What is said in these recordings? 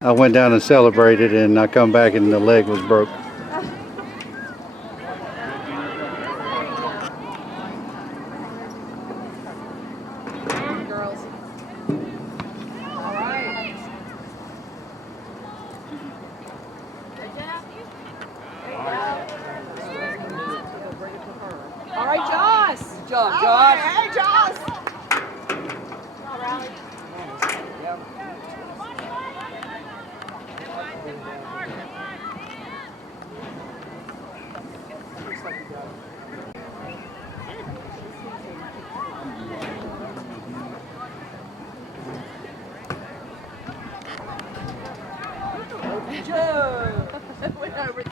I went down and celebrated, and I come back and the leg was broke. Girls. All right. All right, Joss. Good job, Josh. Hey, Joss. All right. Joe. Went over.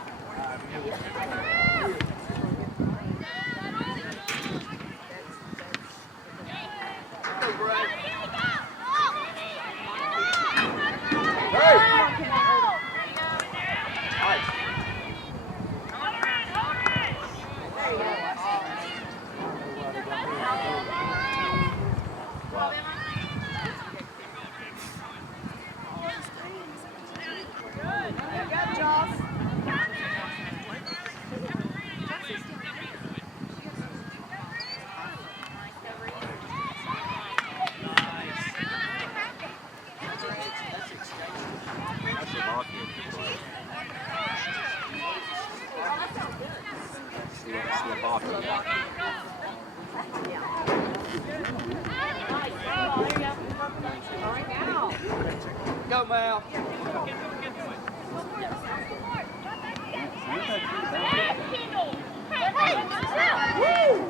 Go, Mal.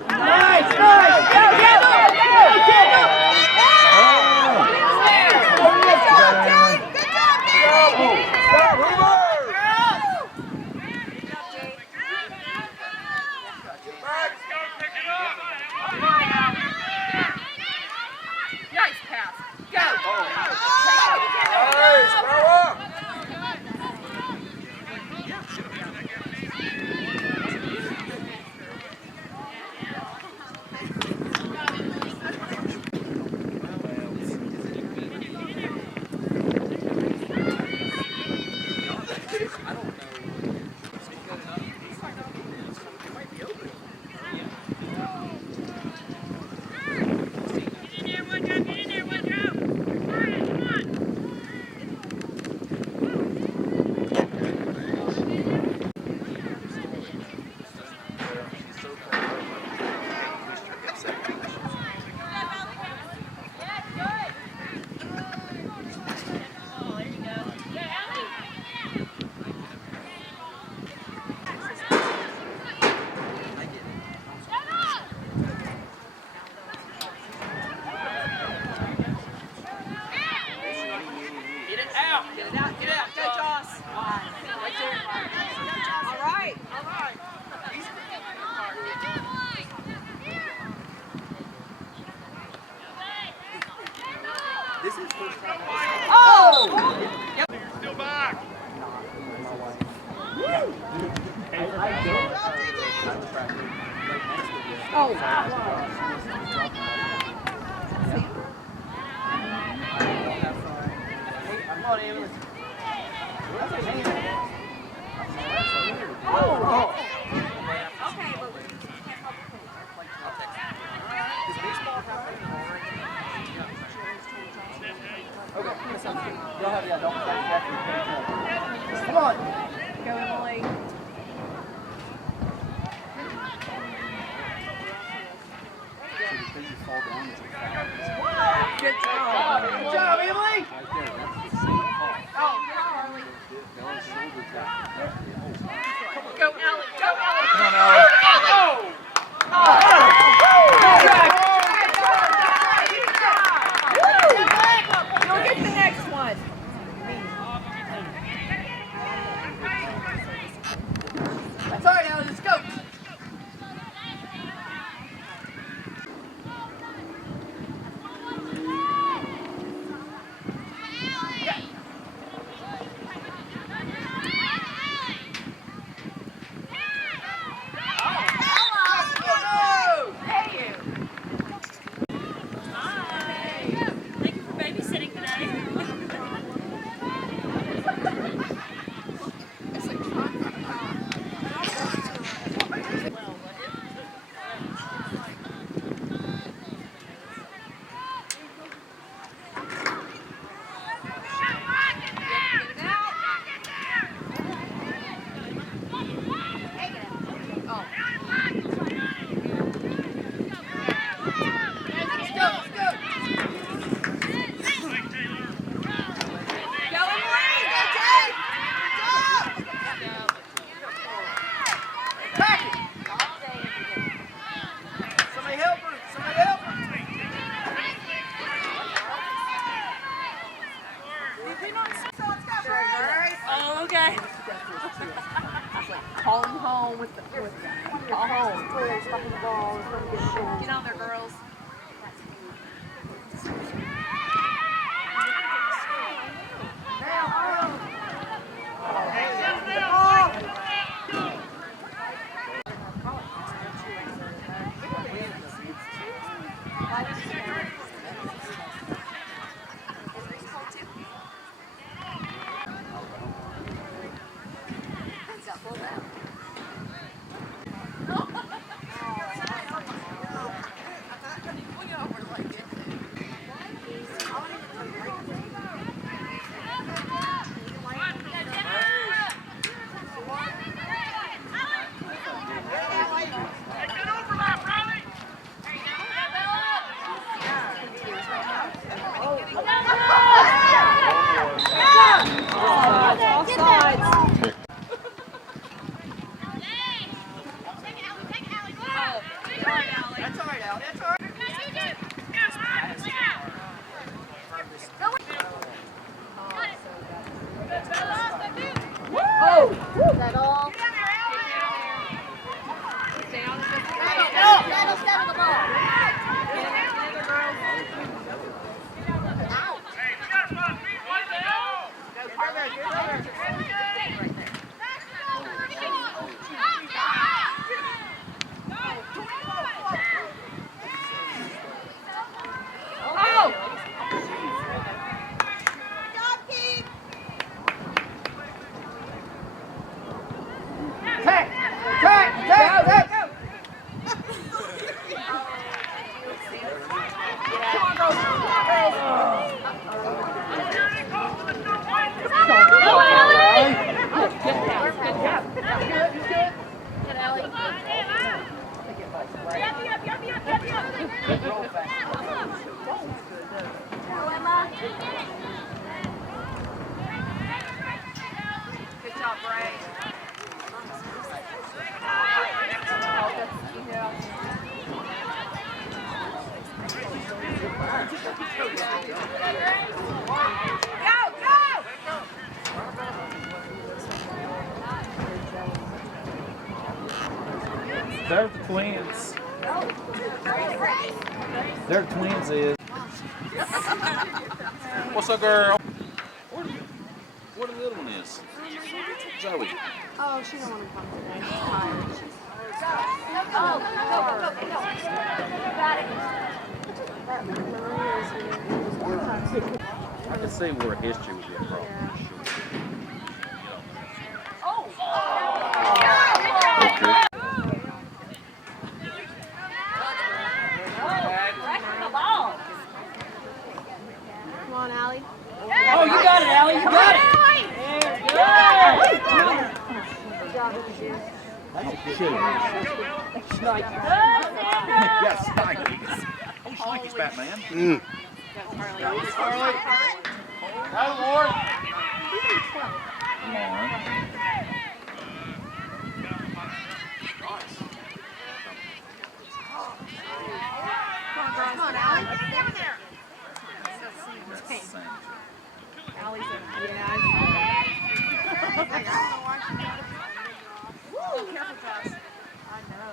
Nice, nice. Go, Nice pass. Go. Come on. Go, Emily. Good job. Good job, Emily. Go, Allie. Go, Call home. Get on there, girls. They're the twins. They're twins is. What's up, girl? Where the little one is? Zoe. Oh, she don't want to come today. She's tired. I can see where history would be a problem. Come on, Allie. Oh, you got it, Allie. You got it. Yes, Snikes. Oh, Snikes, Batman. Oh, Lord. Come on. Come on, Allie. Allie's in. Yeah. Careful, Josh. I know.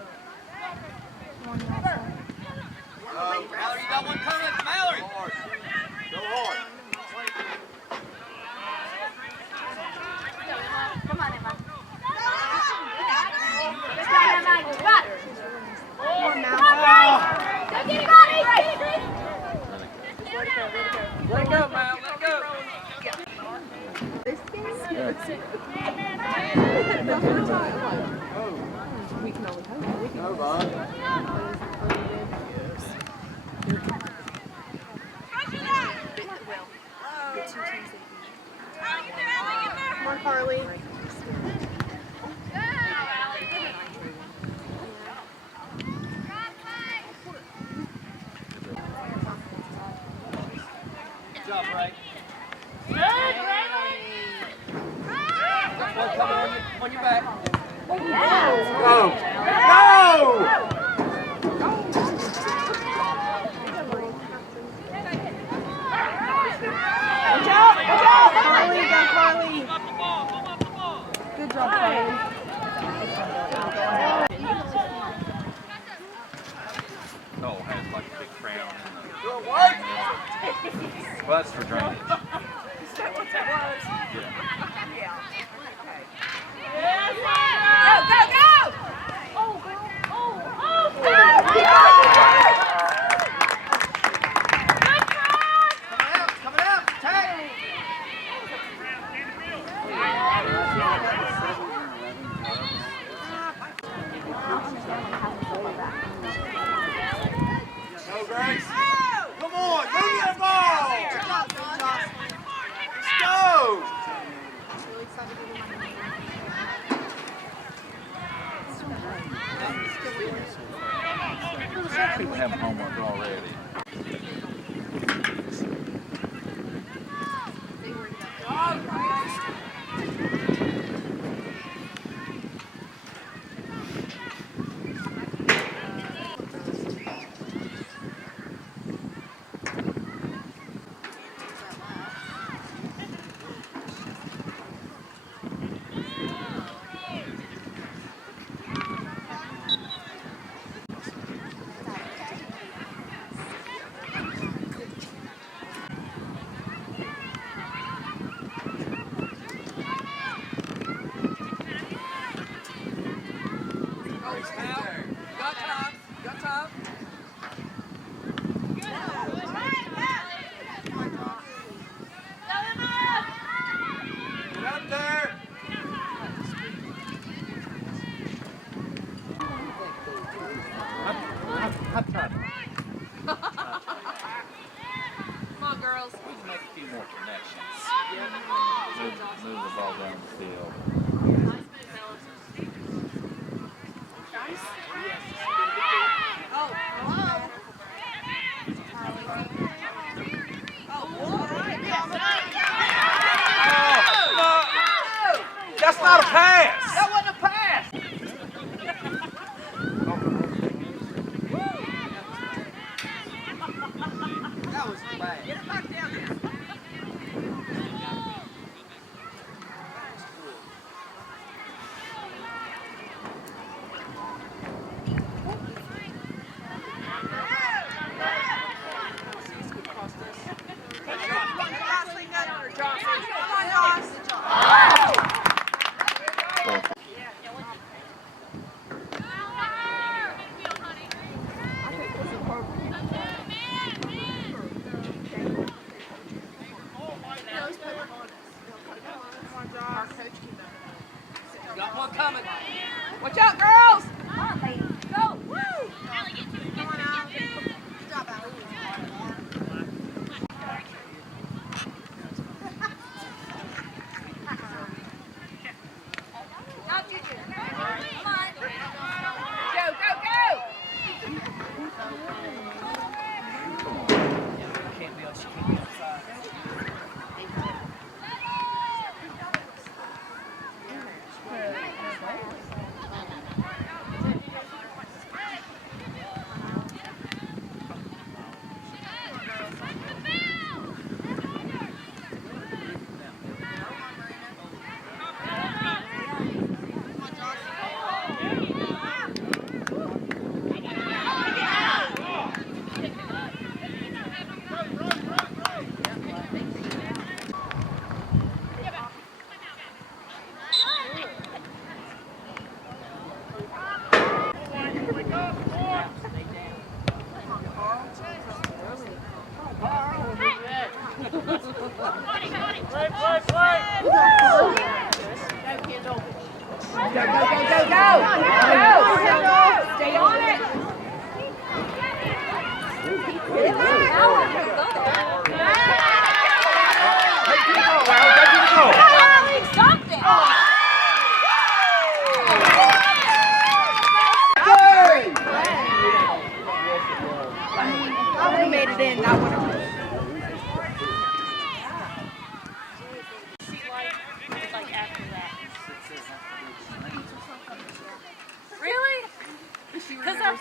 Mallory, you got one coming. Mallory. Go hard. Come on, Emma. Good job, Emma. You got it. Come on, Mal. Go get it, buddy. Let go, Mal. Let go. We can only hope. We can No, Bob. Come on, Carly. Good job, Ray. One coming on your back. Oh, Go! Go! People have homework already. Got time. Got time. Get up there. Come on, girls. We can make a few more connections. Move the ball down the field. Oh, hello. That's not a pass. That wasn't a pass. That was bad. Get it back down there. Got one coming. Watch out, girls! Go! Woo! Come on out. Good job, Out, Juju. Come on. Go, go, go! Can't be outside. Stay on it! We made it in, that would have Really? Because I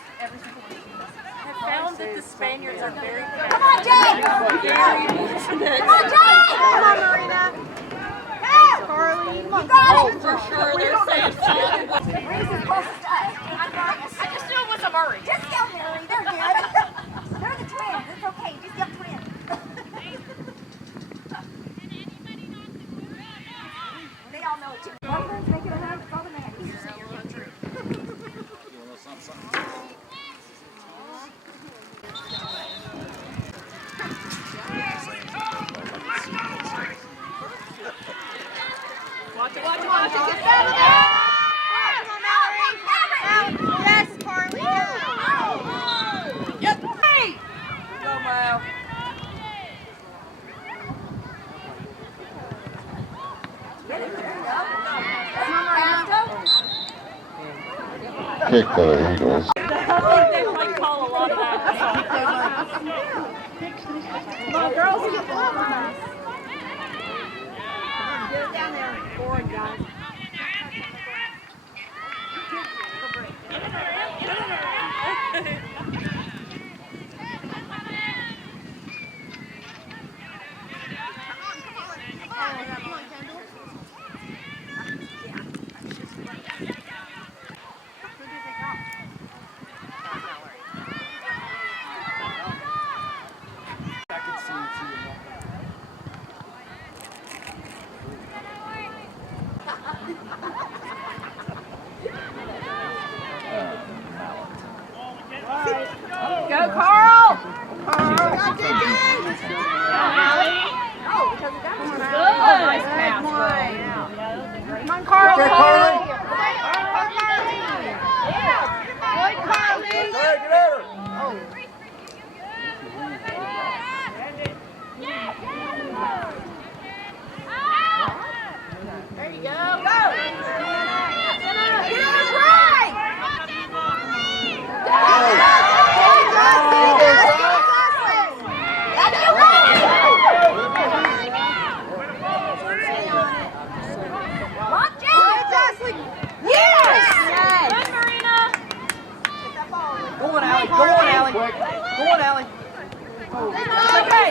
found that the Spaniards are very fast. Come on, Jay! Very fortunate. Come on, Jay! Come on, Marina! Go! Carly, you got it! For sure, they're safe. Reese is closest to us. I just knew it was a Murray. Just yell Mary, they're good. They're the twins, it's okay, just yell twins. They all know it too. Brothers, make it a hug, it's all the man. Watch it, watch it, Watch watch it, it. get out of there! Yes, Carly. Yep. Hey! Go, Mal. Kick for the Eagles. I think they might call a lot of that. Forward, guys. Go, Carl! Carl! Good. Nice pass, come on, Carl! Good, Carly! Good, Carly! There you go. Go! Go on, Allie. Go on, Allie. Go on, Allie. Okay.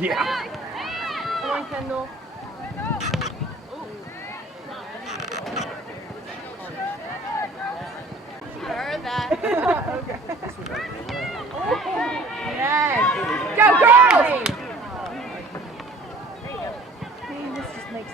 Yeah. Come on, Kendall. Heard that. Okay. Yes. Go, girls! This just makes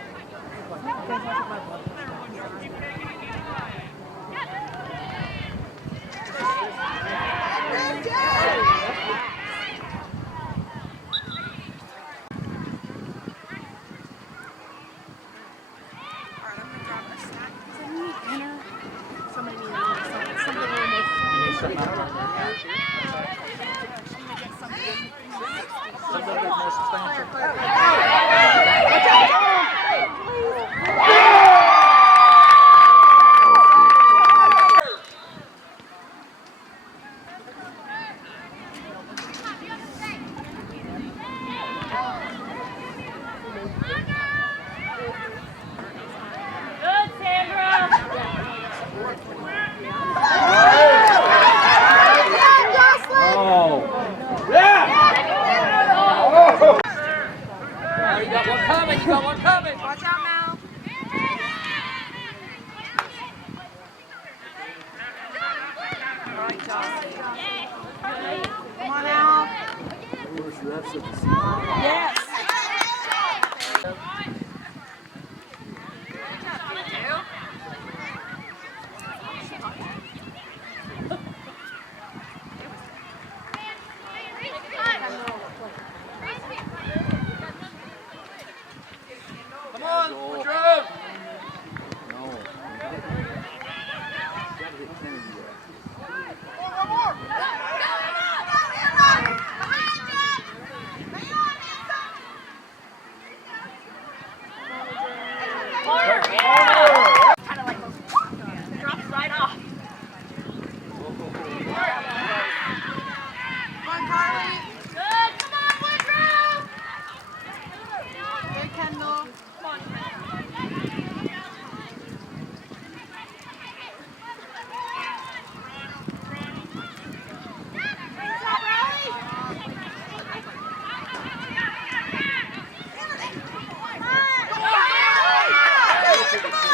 You got one coming. Watch out, Mal. All right, Jocelyn. Come on, Al. Yes. Come on, Woodrow! Drops right off. Come on, Carly. Good. Come on, Woodrow. Good, Kendall. Come on. Come on.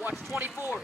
Watch 24.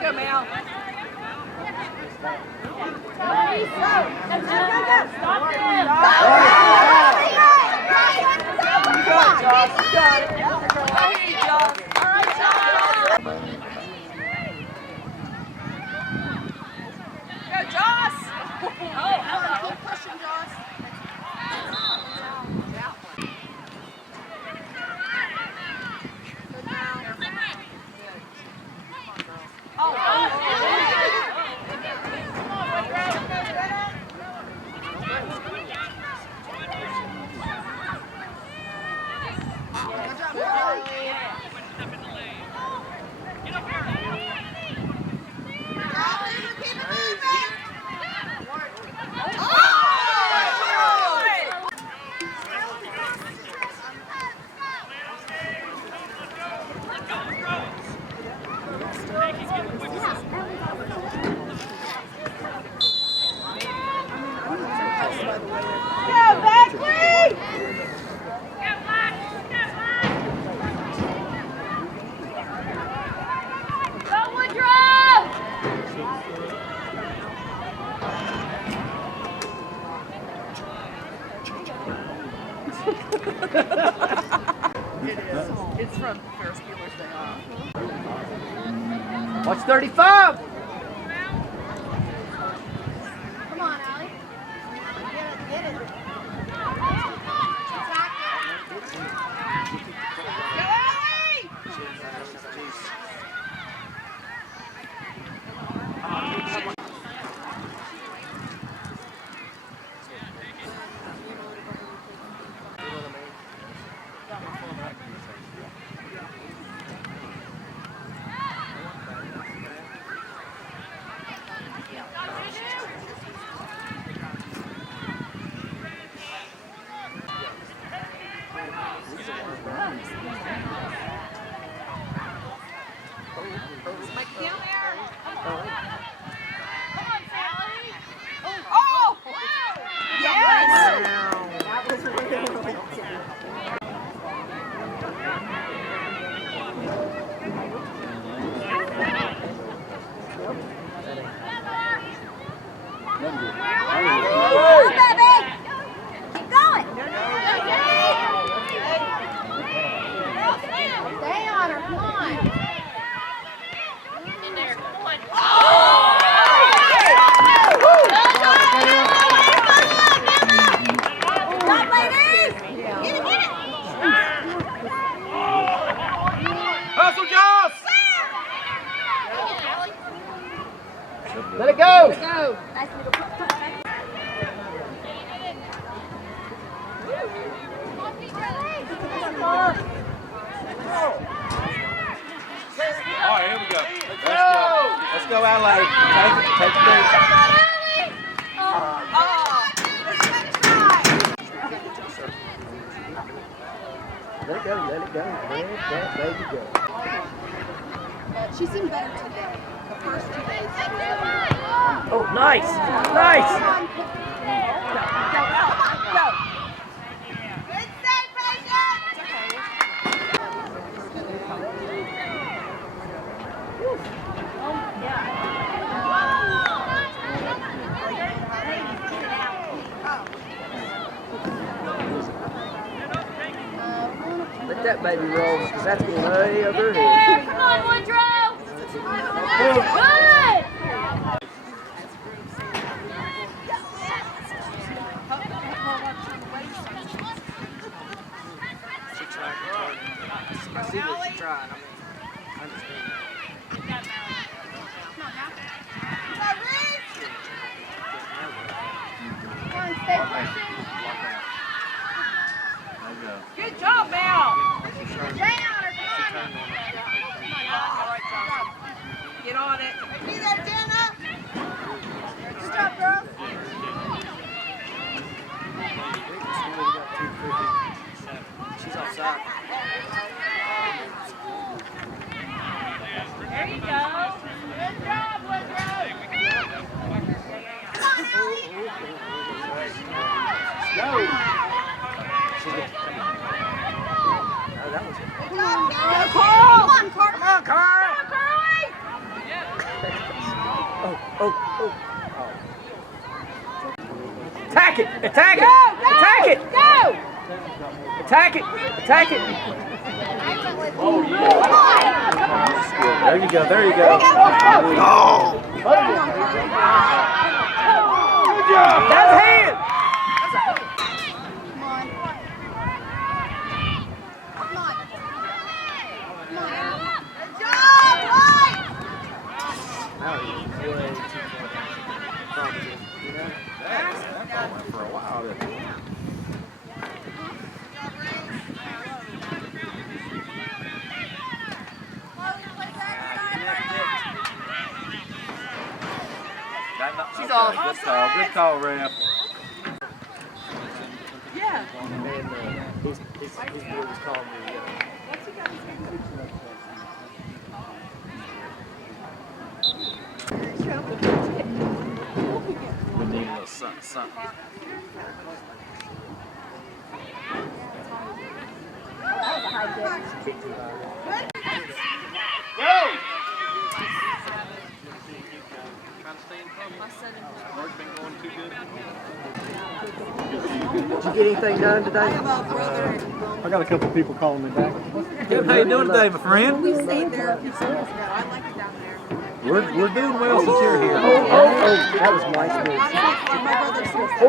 Go, Mel. It is. It's from Ferris Bueller's Day Off. Watch 35. Come on, Allie. Get it. Go, Allie! Oh! Yes! That was really Go, baby! Keep going! Stay on her, come on! In there. Come on. Stop, ladies! Get it! Hustle, Joss. Let it go. Go! Nice little put back. All right, here we go. Let's go, Adelaide. Take it deep. Let it go. Let that baby go. She seemed better today. The first 2 days. Oh, nice. Nice. Go! Let that baby roll, because that's going way over here. Come on, Woodrow. Good. I see what she's trying. I understand. Come on, stay pushing. Good job, Mel! Stay on her, come on! Get on it. Be there, Jenna! Good job, girls. She's offside. There you go. Good job, Woodrow! Come on, Allie! Go. Oh, that was it. Good job, Carl! Go, Carl! Come on, Carl! Come on, Carl. Come on, Carly! Oh. Attack it. Attack it. Go, go! Attack it. Go! Attack it. Attack it. Oh, yeah. Come on! There you go. There you go. Oh! Good job. That's a hand. Come on. Come on. Come on. Good job, Mike! That was way too far. Probably, you know? That went for a while, didn't it? She's off. Good call, ref. Yeah. And his boy was calling me. We need a little something. My son and Work been going too good. Did you get anything done today? I got a couple people calling me back. Good. How you doing today, my friend? We stayed there a few summers ago. I like it down there. We're doing well since you're here. Oh, that was nice news. My brother's sister.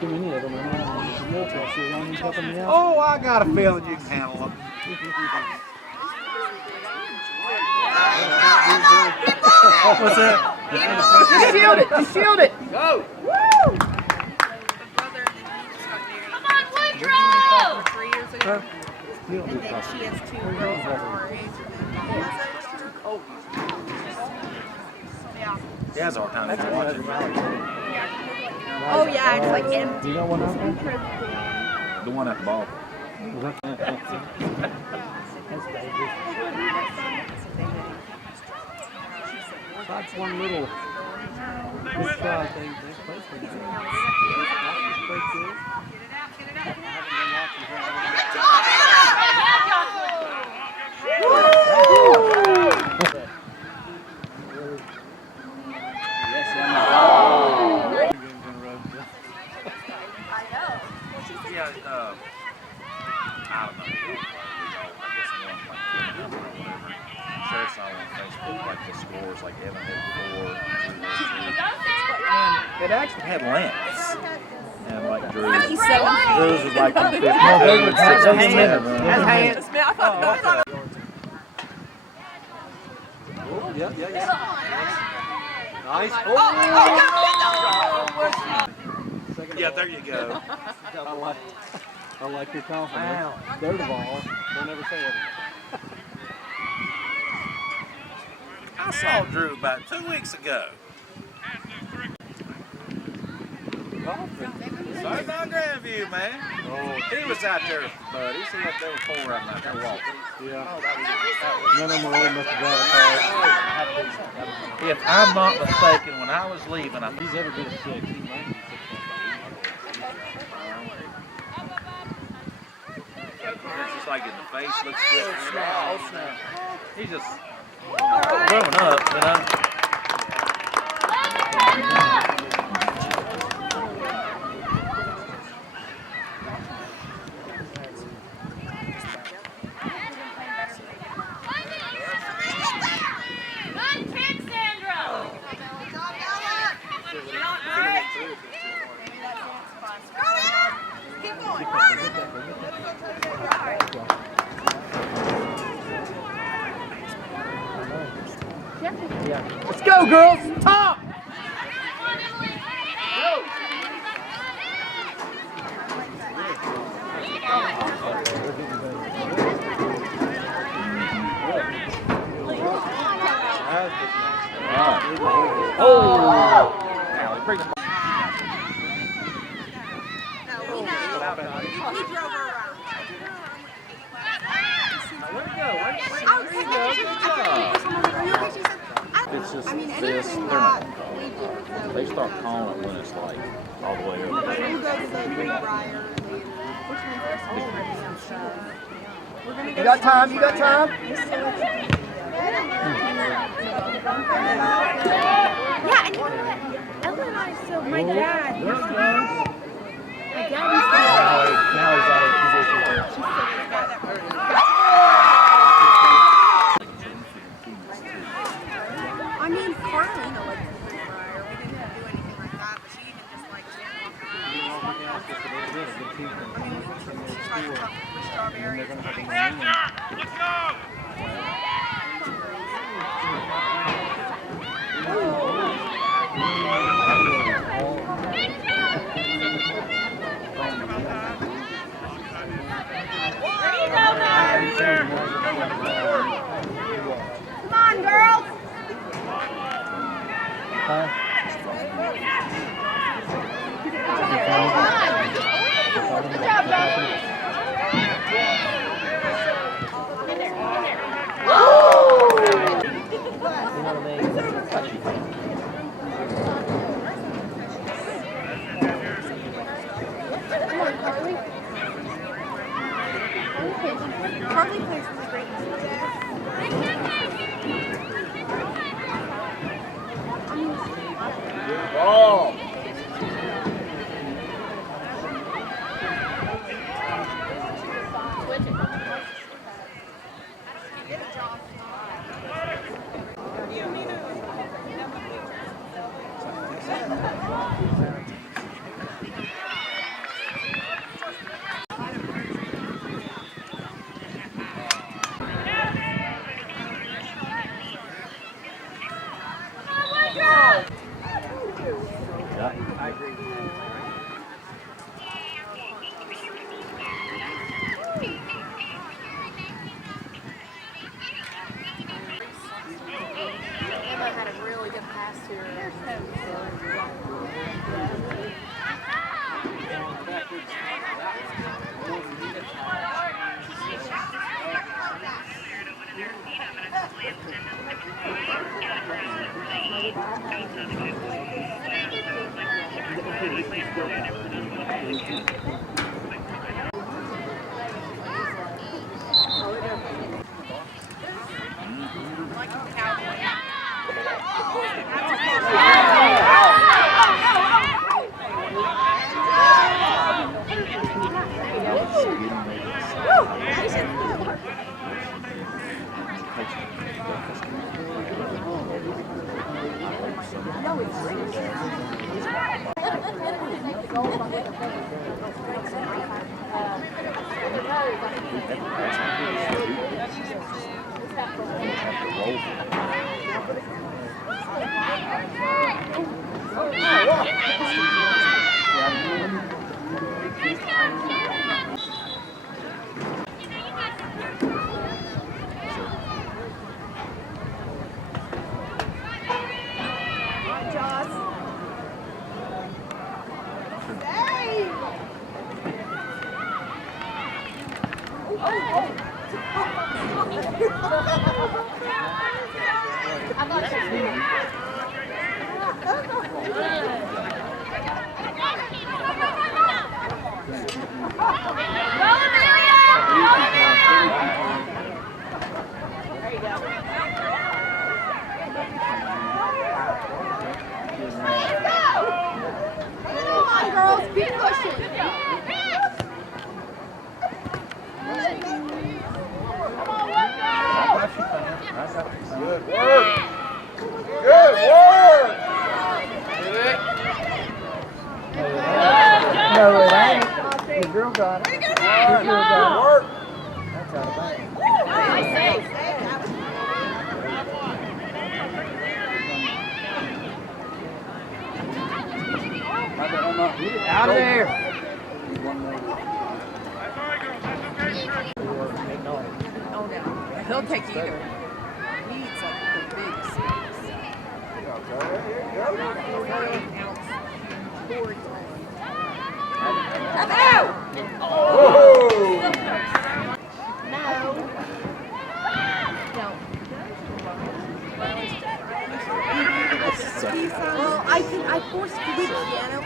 Too many of them. Oh, I got a feeling you can handle them. What's that? Just shield it. Just shield it. Go. Come on, Woodrow! 3 years ago. And then she has 2 girls that are our age. He has a hard time watching. Oh yeah, it's like empty. You know what I'm The one at the ball. That's one little. This thing, this place we know. Yeah, I don't know. I guess one like or whatever. Shared some on Facebook, like the scores, like Evan had 4, and it actually had lengths. And like Drew's was like from 52, 6 That's hands. Man, I thought Yeah. Nice. Yeah, there you go. I like your confidence. Third of all, don't ever say it. I saw Drew about 2 weeks ago. Sorry about Grandview, man. Oh, he was out there with buddies. He up there with 4 right now. They're walking. Yeah. None of them were old enough to drive a car. If I'm not mistaken, when I was leaving, I He's ever been a 6. He might be 6. it's just like in the face, looks good. He's just growing up, you know. Let's go, girls. Top. It's just this, they're not calling it. They start calling it when it's like all the way over there. You got time? You got time? Yeah, and you know what? Ella and I, so my dad used to be. My dad used to be. Now he's out of position. I mean, Carlina liked to be Briar. We didn't do anything like that, but she even just liked to walk around. I mean, we tried to talk with strawberries and things. Let's go! There you go, guys! Emma had a really good pass to her. Good work. Good work. No, it ain't. The girl got it. The girl got it. Work. That's out of bounds. Out of there. Oh no, he'll take either. He's like the big six. Well, I forced to do piano.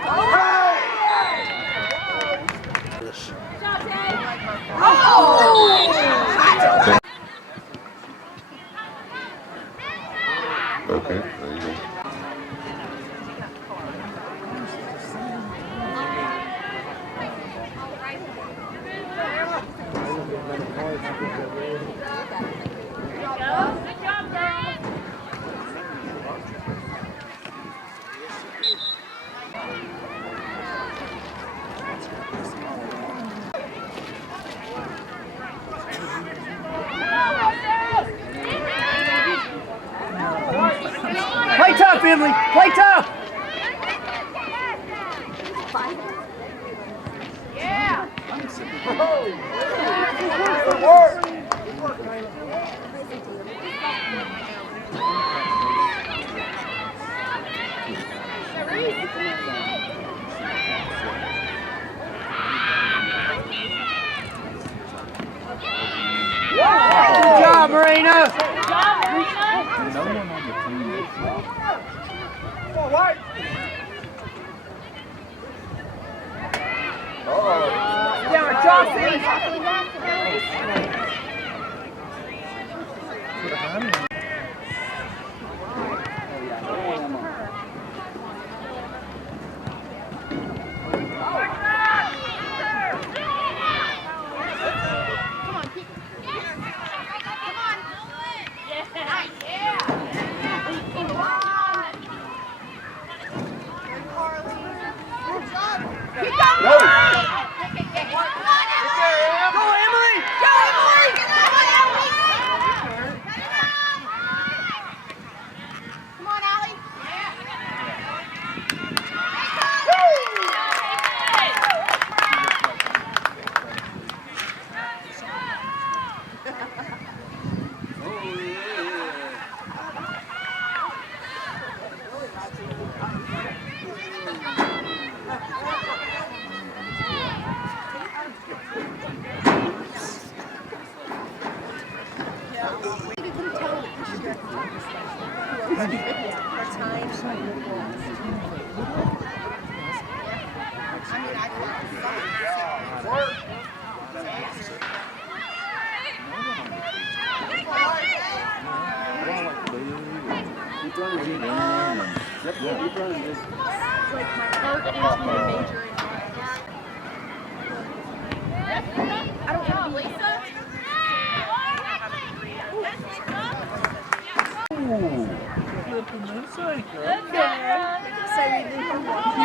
Okay, there you go. Play tough, Emily. Play tough. Good work. Good job, Marina. Yeah, Jocelyn.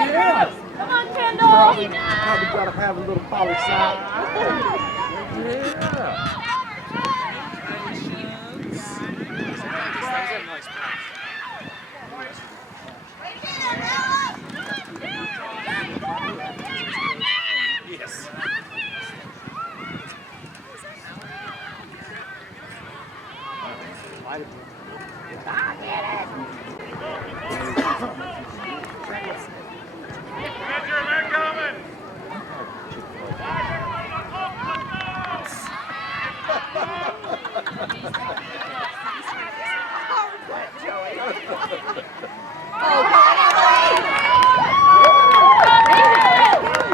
Yeah. Come on, Kendall. Probably gotta have a little poli sci. Yeah. Yes.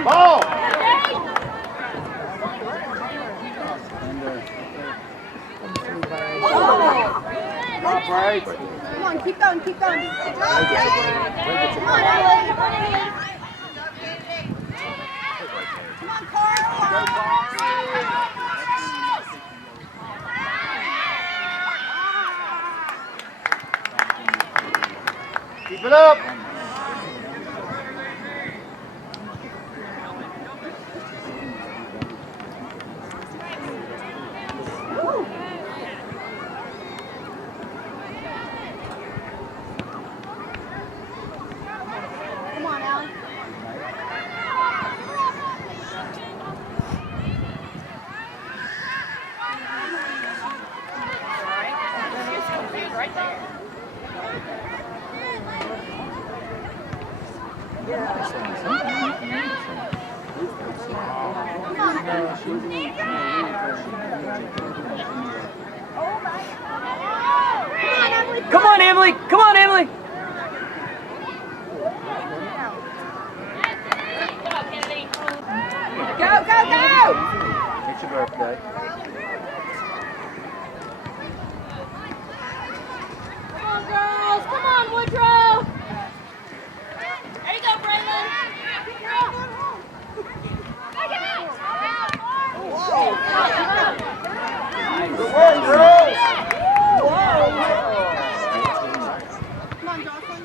Ball! Come on, keep going, keep going. Good job, Jay. Come on, Ellie. Come on, Corey. Keep it up! Come on, Ellie. Right there. Come on, Emily. Come on, Emily. Go, go, go! It's your birthday. Come on, girls. Come on, Woodrow. There you go, Braylon. Good work, girls! Come on, Jocelyn.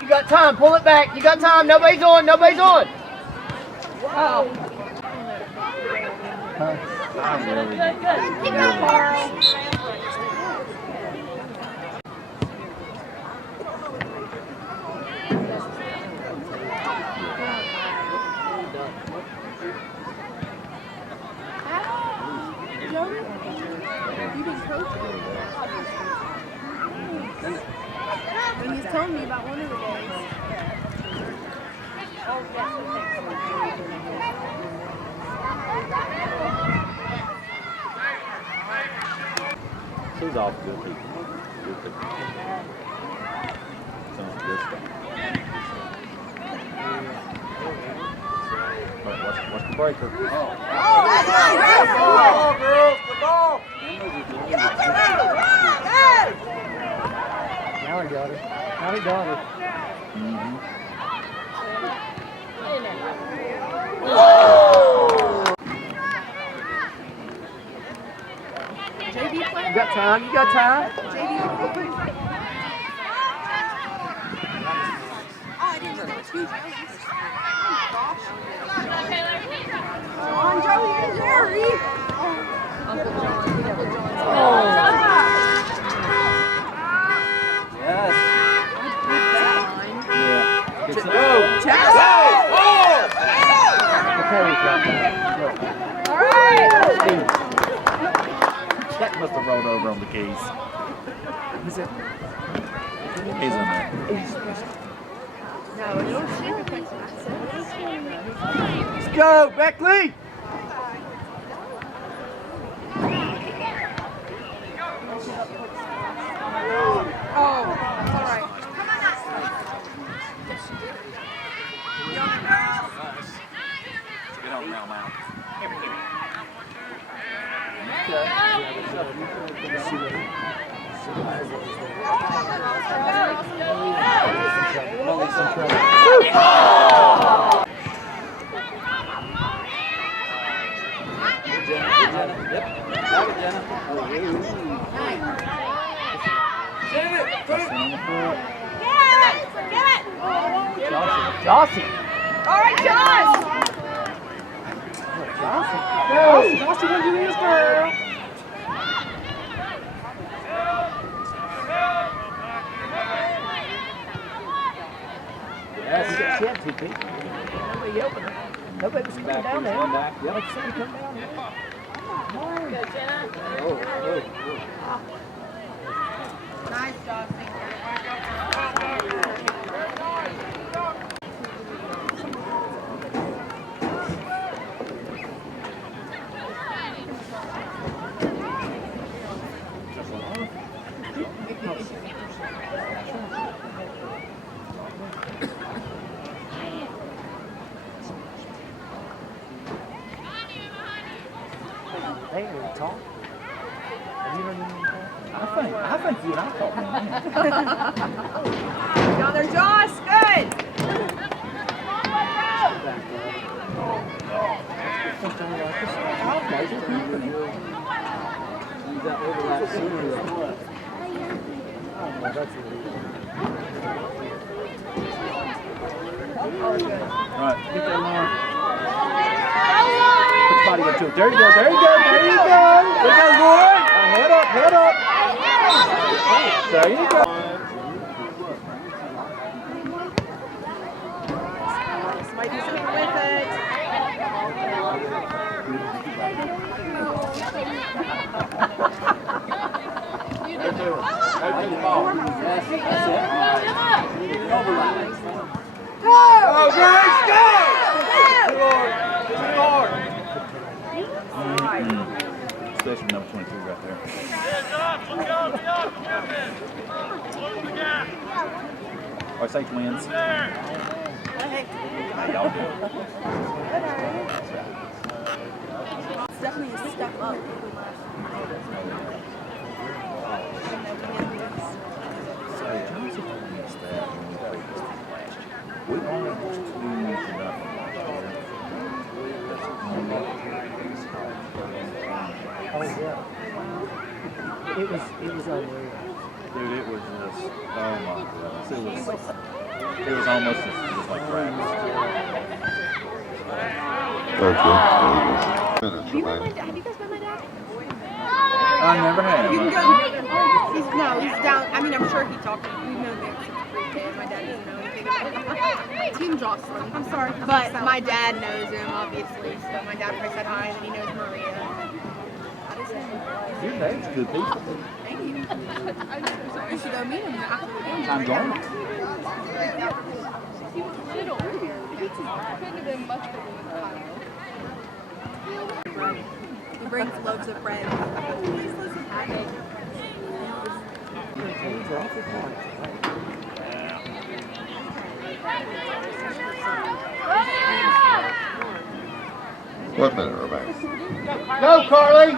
You got time. Pull it back. You got time. Nobody's on. Nobody's on. Wow. Good, good. Keep going, Carl. Jody, you've been coaching. And he's telling me about one of the days. She's off good people. Good people. Some good stuff. What's the breaker? Oh, that's right, Good ball, girls! Good ball! Now he got it. Now he got it. JD play. You got time. You got time. JD play. Oh, I didn't know that was huge. Come on, Joey and Jerry. Yes. Yeah. Good stuff. All right. That must have rolled over on the keys. Is it? He's in there. Let's go, Beckley. Jossie. All right, Josh. Jossie, what you is, girl? Yes, she had 2 people. Nobody opened her. Nobody was coming down there. Yeah, like somebody come down there. Good, Jenna. Nice, Jossie. They ain't really talk. Have you heard anything talk? I think you and I talking. Down there, Josh. Good. Right, get that more. Put your body up to it. There you go, there you go, there you go. There you go, boy. Head up, head up. There you go. Somebody do something with it. Go, Grace, go! Too hard. Especially number 22 right there. Or say twins. How y'all doing? It's definitely a step up. We only watched 2 to nothing last year. Oh, yeah. It was unreal. Dude, it was just, oh my goodness. It was almost just, it was like practice. Okay. Minutes Have you remaining. guys met my dad? I never had You him. can go. He's down. I mean, I'm sure he talked. We've known him since pre-K. My dad doesn't know anything about him. Team Jocelyn. I'm sorry. But my dad knows him, obviously. So my dad probably said hi, and then he knows Maria. Your name's good people. Thank you. You should go meet him after the game. I'm going. He was little. Couldn't have been much bigger than Kyle. He brings loaves of bread. One minute remaining. Go, Carly!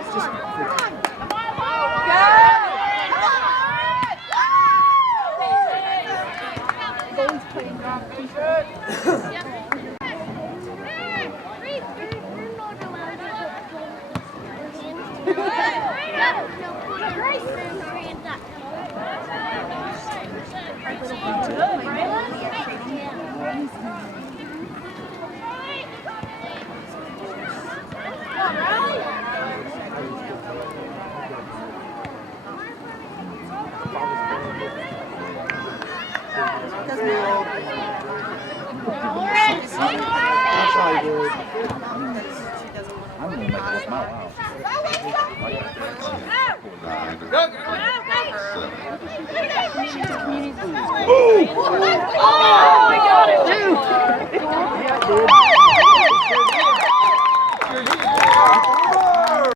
I'm going to make it worth my while. Go, go, go! Seven. Ooh!